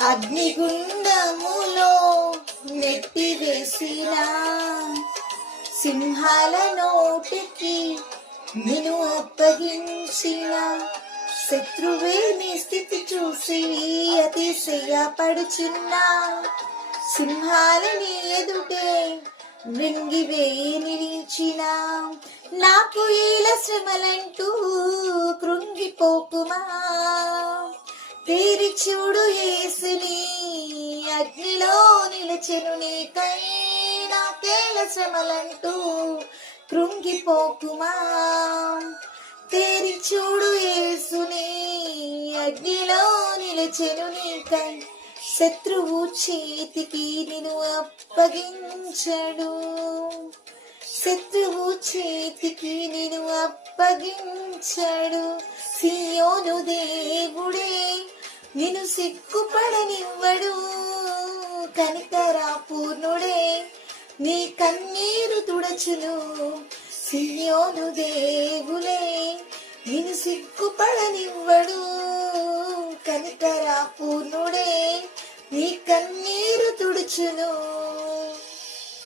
అగ్నిగుండములో నెట్టివేసిన సింహాల నోటికి నిన్ను అప్పగించిన శత్రువే నీ స్థితి చూసి అతిశయపడుచున్న సింహాల నీ ఎదుటే మృంగివేయి నిలిచిన నాకు ఈల శ్రమలంటూ కృంగిపోకుమా తీరి చూడు యేసుని అగ్నిలో నిలచెను నీకై నాకేల శ్రమలంటూ కృంగిపోకుమా తీరి చూడు యేసుని అగ్నిలో నిలచెను నీకై శత్రువు చేతికి నిన్ను అప్పగించడు శత్రువు చేతికి నిన్ను అప్పగించడు సియోను దేవుడే నిన్ను సిగ్గుపడనివ్వడు కనికరాపూర్ణుడే నీ కన్నీరు తుడచును సియోను దేవులే నిన్ను సిగ్గుపడనివ్వడు కనికరాపూర్ణుడే నీ కన్నీరు తుడుచును.